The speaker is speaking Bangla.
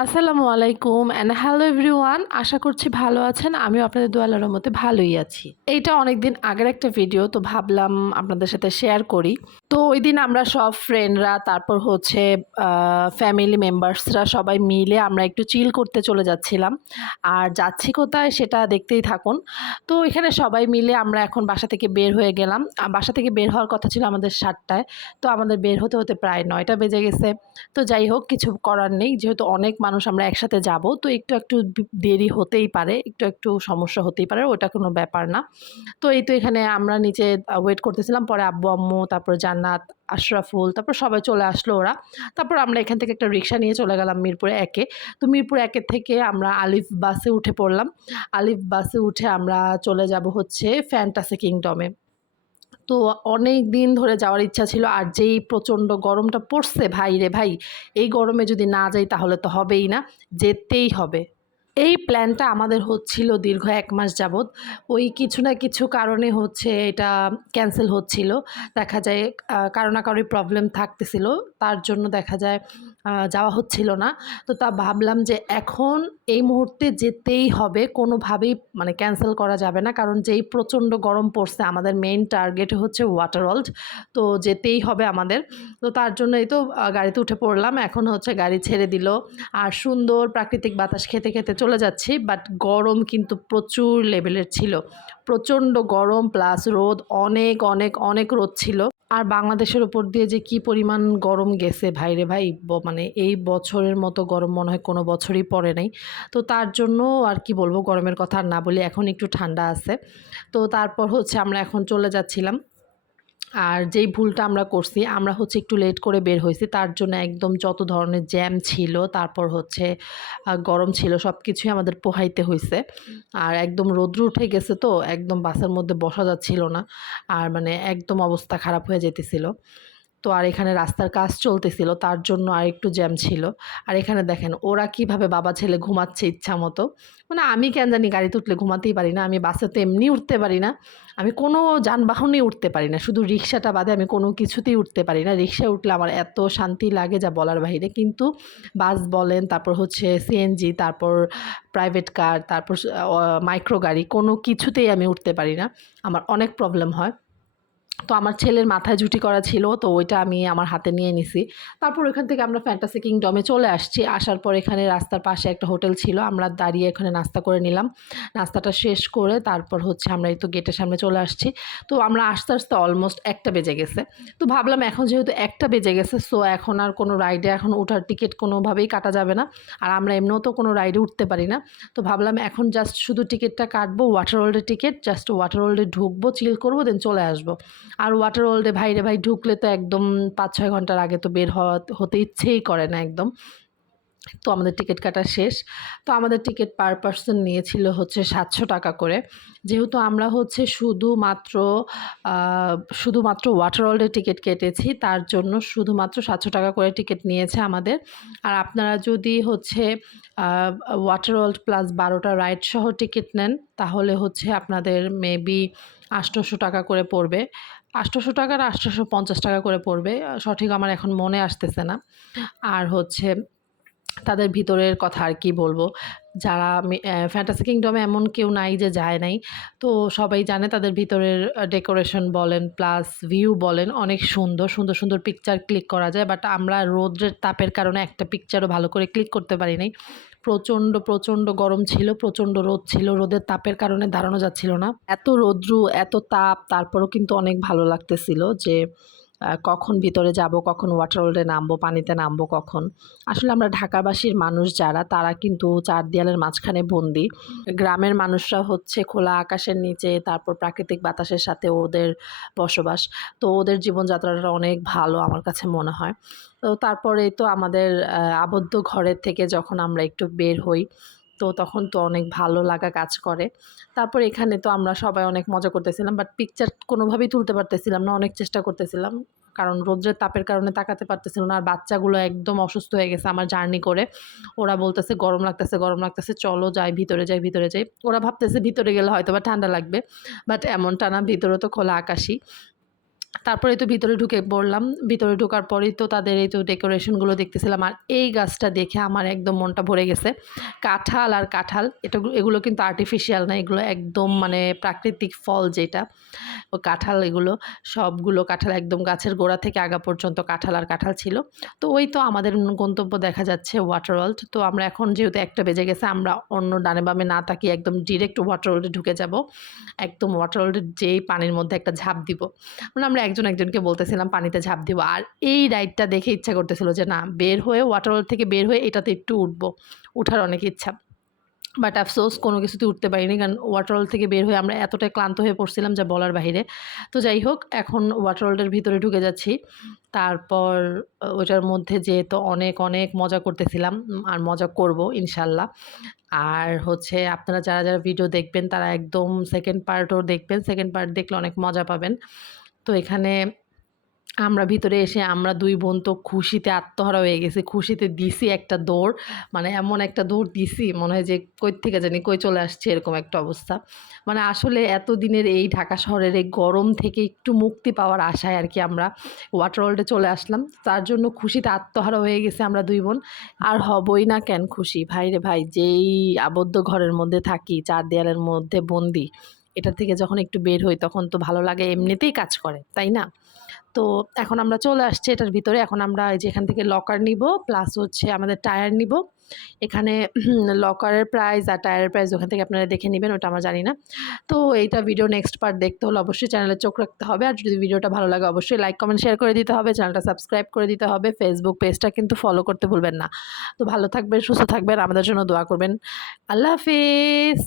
আসসালামু আলাইকুম অ্যান্ড হ্যালো এভরিওয়ান আশা করছি ভালো আছেন। আমিও আপনাদের দোয়ালার মধ্যে ভালোই আছি। এইটা অনেক দিন আগের একটা ভিডিও তো ভাবলাম আপনাদের সাথে শেয়ার করি। তো ওই দিন আমরা সব ফ্রেন্ডরা তারপর হচ্ছে ফ্যামিলি মেম্বার্সরা সবাই মিলে আমরা একটু চিল করতে চলে যাচ্ছিলাম। আর যাচ্ছি কোথায় সেটা দেখতেই থাকুন। তো এখানে সবাই মিলে আমরা এখন বাসা থেকে বের হয়ে গেলাম। বাসা থেকে বের হওয়ার কথা ছিল আমাদের সাতটায়। তো আমাদের বের হতে হতে প্রায় নয়টা বেজে গেছে। তো যাই হোক, কিছু করার নেই। যেহেতু অনেক মানুষ আমরা একসাথে যাব, তো একটু একটু দেরি হতেই পারে, একটু একটু সমস্যা হতেই পারে, ওটা কোনো ব্যাপার না। তো এই তো এখানে আমরা নিচে ওয়েট করতেছিলাম, পরে আব্বু, আম্মু, তারপর জান্নাত, আশরাফুল, তারপর সবাই চলে আসলো ওরা। তারপর আমরা এখান থেকে একটা রিক্সা নিয়ে চলে গেলাম মিরপুরে একে। তো মিরপুর একের থেকে আমরা আলিফ বাসে উঠে পড়লাম। আলিফ বাসে উঠে আমরা চলে যাব হচ্ছে ফ্যান্টাসি কিংডমে। তো অনেক দিন ধরে যাওয়ার ইচ্ছা ছিল আর যেই প্রচণ্ড গরমটা পড়ছে, ভাই রে ভাই, এই গরমে যদি না যাই তাহলে তো হবেই না, যেতেই হবে। এই প্ল্যানটা আমাদের হচ্ছিল দীর্ঘ এক মাস যাবৎ। ওই কিছু না কিছু কারণে হচ্ছে এটা ক্যান্সেল হচ্ছিল। দেখা যায় কারও না কারোর প্রবলেম থাকতেছিল। তার জন্য দেখা যায় যাওয়া হচ্ছিল না। তো তা ভাবলাম যে এখন এই মুহূর্তে যেতেই হবে, কোনোভাবেই মানে ক্যান্সেল করা যাবে না। কারণ যেই প্রচণ্ড গরম পড়ছে, আমাদের মেইন টার্গেট হচ্ছে ওয়াটার ওয়ার্ল্ড তো যেতেই হবে আমাদের। তো তার জন্যই তো গাড়িতে উঠে পড়লাম। এখন হচ্ছে গাড়ি ছেড়ে দিল। আর সুন্দর প্রাকৃতিক বাতাস খেতে খেতে চলে যাচ্ছি। বাট গরম কিন্তু প্রচুর লেভেলের ছিল। প্রচণ্ড গরম প্লাস রোদ, অনেক অনেক অনেক রোদ ছিল। আর বাংলাদেশের উপর দিয়ে যে কি পরিমাণ গরম গেছে ভাইরে ভাই মানে এই বছরের মতো গরম মনে হয় কোনো বছরই পড়ে নাই। তো তার জন্য আর কি বলব, গরমের কথা আর না বলি এখন একটু ঠান্ডা আছে। তো তারপর হচ্ছে আমরা এখন চলে যাচ্ছিলাম আর যেই ভুলটা আমরা করছি, আমরা হচ্ছে একটু লেট করে বের হয়েছি, তার জন্য একদম যত ধরনের জ্যাম ছিল, তারপর হচ্ছে গরম ছিল সব কিছুই আমাদের পোহাইতে হয়েছে আর একদম রোদ্র উঠে গেছে তো, একদম বাসের মধ্যে বসা যাচ্ছিল না, আর মানে একদম অবস্থা খারাপ হয়ে যেতেছিল তো আর এখানে রাস্তার কাজ চলতেছিল, তার জন্য আর একটু জ্যাম ছিল। আর এখানে দেখেন, ওরা কীভাবে বাবা ছেলে ঘুমাচ্ছে ইচ্ছা মতো। মানে আমি কেন জানি গাড়িতে উঠলে ঘুমাতেই পারি না, আমি বাসে তো এমনি উঠতে পারি না। আমি কোনো যানবাহনেই উঠতে পারি না, শুধু রিক্সাটা বাদে আমি কোনো কিছুতেই উঠতে পারি না। রিক্সায় উঠলে আমার এত শান্তি লাগে যা বলার বাইরে কিন্তু বাস বলেন, তারপর হচ্ছে সিএনজি তারপর প্রাইভেট কার তারপর মাইক্রো গাড়ি, কোনো কিছুতেই আমি উঠতে পারি না। আমার অনেক প্রবলেম হয়। তো আমার ছেলের মাথায় ঝুটি করা ছিল, তো ওইটা আমি আমার হাতে নিয়ে নিছি। তারপর ওখান থেকে আমরা ফ্যান্টাসি কিংডমে চলে আসছি। আসার পর এখানে রাস্তার পাশে একটা হোটেল ছিল, আমরা দাঁড়িয়ে এখানে নাস্তা করে নিলাম। নাস্তাটা শেষ করে তারপর হচ্ছে আমরা এই তো গেটের সামনে চলে আসছি। তো আমরা আস্তে আস্তে অলমোস্ট একটা বেজে গেছে। তো ভাবলাম এখন যেহেতু একটা বেজে গেছে সো এখন আর কোনো রাইডে এখন ওঠার টিকিট কোনোভাবেই কাটা যাবে না। আর আমরা এমনিও তো কোনো রাইডে উঠতে পারি না। তো ভাবলাম এখন জাস্ট শুধু টিকিটটা কাটবো ওয়াটার ওয়ার্ল্ডের টিকিট জাস্ট ওয়াটার ওয়ার্ল্ডে ঢুকবো চিল করব দেন চলে আসব। আর ওয়াটার ওয়ার্ল্ডে ভাইরে ভাই ঢুকলে তো একদম পাঁচ ছয় ঘণ্টার আগে তো বের হওয়া হতে ইচ্ছেই করে না একদম। তো আমাদের টিকিট কাটা শেষ। তো আমাদের টিকিট পার পার্সন নিয়েছিল হচ্ছে সাতশো টাকা করে। যেহেতু আমরা হচ্ছে শুধুমাত্র শুধুমাত্র ওয়াটার ওয়ার্ল্ডের টিকিট কেটেছি, তার জন্য শুধুমাত্র সাতশো টাকা করে টিকিট নিয়েছে আমাদের। আর আপনারা যদি হচ্ছে ওয়াটার ওয়ার্ল্ড প্লাস বারোটা রাইড সহ টিকিট নেন, তাহলে হচ্ছে আপনাদের মেবি আটশোশো টাকা করে পড়বে। আটশোশো টাকার আটশোশো পঞ্চাশ টাকা করে পড়বে। সঠিক আমার এখন মনে আসতেছে না। আর হচ্ছে তাদের ভিতরের কথা আর কি বলব। যারা ফ্যান্টাসি কিংডমে এমন কেউ নাই যে যায় নাই। তো সবাই জানে তাদের ভিতরের ডেকোরেশন বলেন প্লাস ভিউ বলেন অনেক সুন্দর সুন্দর সুন্দর পিকচার ক্লিক করা যায়। বাট আমরা রোদ্রের তাপের কারণে একটা পিকচারও ভালো করে ক্লিক করতে পারি নাই। প্রচণ্ড প্রচণ্ড গরম ছিল, প্রচণ্ড রোদ ছিল, রোদের তাপের কারণে দাঁড়ানো যাচ্ছিল না। এত রৌদ্রু, এত তাপ, তারপরেও কিন্তু অনেক ভালো লাগতেছিল যে কখন ভিতরে যাব, কখন ওয়াটার ওয়ার্ল্ডে নামবো, পানিতে নামবো, কখন? আসলে আমরা ঢাকাবাসীর মানুষ যারা, তারা কিন্তু চার দেয়ালের মাঝখানে বন্দি। গ্রামের মানুষরা হচ্ছে খোলা আকাশের নিচে, তারপর প্রাকৃতিক বাতাসের সাথে ওদের বসবাস। তো ওদের জীবনযাত্রাটা অনেক ভালো আমার কাছে মনে হয়। তো তারপরে তো আমাদের আবদ্ধ ঘরের থেকে যখন আমরা একটু বের হই তো তখন তো অনেক ভালো লাগা কাজ করে। তারপর এখানে তো আমরা সবাই অনেক মজা করতেছিলাম বাট পিকচার কোনোভাবেই তুলতে পারতেছিলাম না, অনেক চেষ্টা করতেছিলাম। কারণ রোদ্রের তাপের কারণে তাকাতে পারতেছিল না, আর বাচ্চাগুলো একদম অসুস্থ হয়ে গেছে আমার জার্নি করে। ওরা বলতেছে, গরম লাগতেছে গরম লাগতেছে, চলো যাই, ভিতরে যাই ভিতরে যাই। ওরা ভাবতেছে, ভিতরে গেলে হয়তো বা ঠান্ডা লাগবে। বাট এমনটা না, ভিতরে তো খোলা আকাশই। তারপরে তো ভিতরে ঢুকে পড়লাম। ভিতরে ঢোকার পরেই তো তাদের এই তো ডেকোরেশনগুলো দেখতেছিলাম। আর এই গাছটা দেখে আমার একদম মনটা ভরে গেছে। কাঁঠাল আর কাঁঠাল, এটা এগুলো কিন্তু আর্টিফিশিয়াল না, এগুলো একদম মানে প্রাকৃতিক ফল যেটা। ও কাঁঠাল এগুলো, সবগুলো কাঁঠাল একদম গাছের গোড়া থেকে আগা পর্যন্ত কাঁঠাল আর কাঁঠাল ছিল। তো ওই তো আমাদের গন্তব্য দেখা যাচ্ছে ওয়াটার ওয়ার্ল্ড তো আমরা এখন যেহেতু একটা বেজে গেছে, আমরা অন্য ডানে বামে না তাকিয়ে একদম ডিরেক্ট ওয়াটার ওয়ার্ল্ডে ঢুকে যাব। একদম ওয়াটার ওয়ার্ল্ডের যেই পানির মধ্যে একটা ঝাঁপ দিব। মানে আমরা একজন একজনকে বলতেছিলাম, পানিতে ঝাঁপ দিব। আর এই রাইডটা দেখে ইচ্ছা করতেছিল যে, না, বের হয়ে ওয়াটার ওয়ার্ল্ড থেকে বের হয়ে এটাতে একটু উঠবো। উঠার অনেক ইচ্ছা। বাট আফসোস, কোনো কিছুতে উঠতে পারিনি। কারণ ওয়াটারওয়াল থেকে বের হয়ে আমরা এতটাই ক্লান্ত হয়ে পড়ছিলাম যা বলার বাহিরে। তো যাই হোক, এখন ওয়াটারওয়ার্ল্ডের ভিতরে ঢুকে যাচ্ছি। তারপর ওটার মধ্যে যেহেতু অনেক অনেক মজা করতেছিলাম আর মজা করব, ইনশাল্লাহ। আর হচ্ছে, আপনারা যারা যারা ভিডিও দেখবেন, তারা একদম সেকেন্ড পার্টও দেখবেন। সেকেন্ড পার্ট দেখলে অনেক মজা পাবেন। তো এখানে আমরা ভিতরে এসে আমরা দুই বোন তো খুশিতে আত্মহারা হয়ে গেছি, খুশিতে দিছি একটা দৌড় মানে এমন একটা দৌড় দিছি, মনে হয় যে কই থেকে জানি, কই চলে আসছে এরকম একটা অবস্থা। মানে আসলে এতদিনের এই ঢাকা শহরের এই গরম থেকে একটু মুক্তি পাওয়ার আশায় আর কি আমরা ওয়াটার ওয়ার্ল্ডে চলে আসলাম। তার জন্য খুশিতে আত্মহারা হয়ে গেছে আমরা দুই বোন। আর হবই না কেন খুশি? ভাই রে ভাই, যেই আবদ্ধ ঘরের মধ্যে থাকি, চার দেয়ালের মধ্যে বন্দি এটা থেকে যখন একটু বের হই, তখন তো ভালো লাগে এমনিতেই কাজ করে, তাই না? তো এখন আমরা চলে আসছি এটার ভিতরে। এখন আমরা এই যে এখান থেকে লকার নিব প্লাস হচ্ছে আমাদের টায়ার নিব। এখানে লকারের প্রাইস আর টায়ারের প্রাইস ওখান থেকে আপনারা দেখে নেবেন, ওটা আমরা জানি না। তো এইটা ভিডিও নেক্সট পার্ট দেখতে হলে অবশ্যই চ্যানেলে চোখ রাখতে হবে। আর যদি ভিডিওটা ভালো লাগে, অবশ্যই লাইক কমেন্ট শেয়ার করে দিতে হবে। চ্যানেলটা সাবস্ক্রাইব করে দিতে হবে। ফেসবুক পেজটা কিন্তু ফলো করতে ভুলবেন না। তো ভালো থাকবেন, সুস্থ থাকবেন। আমাদের জন্য দোয়া করবেন। আল্লাহ হাফিজ!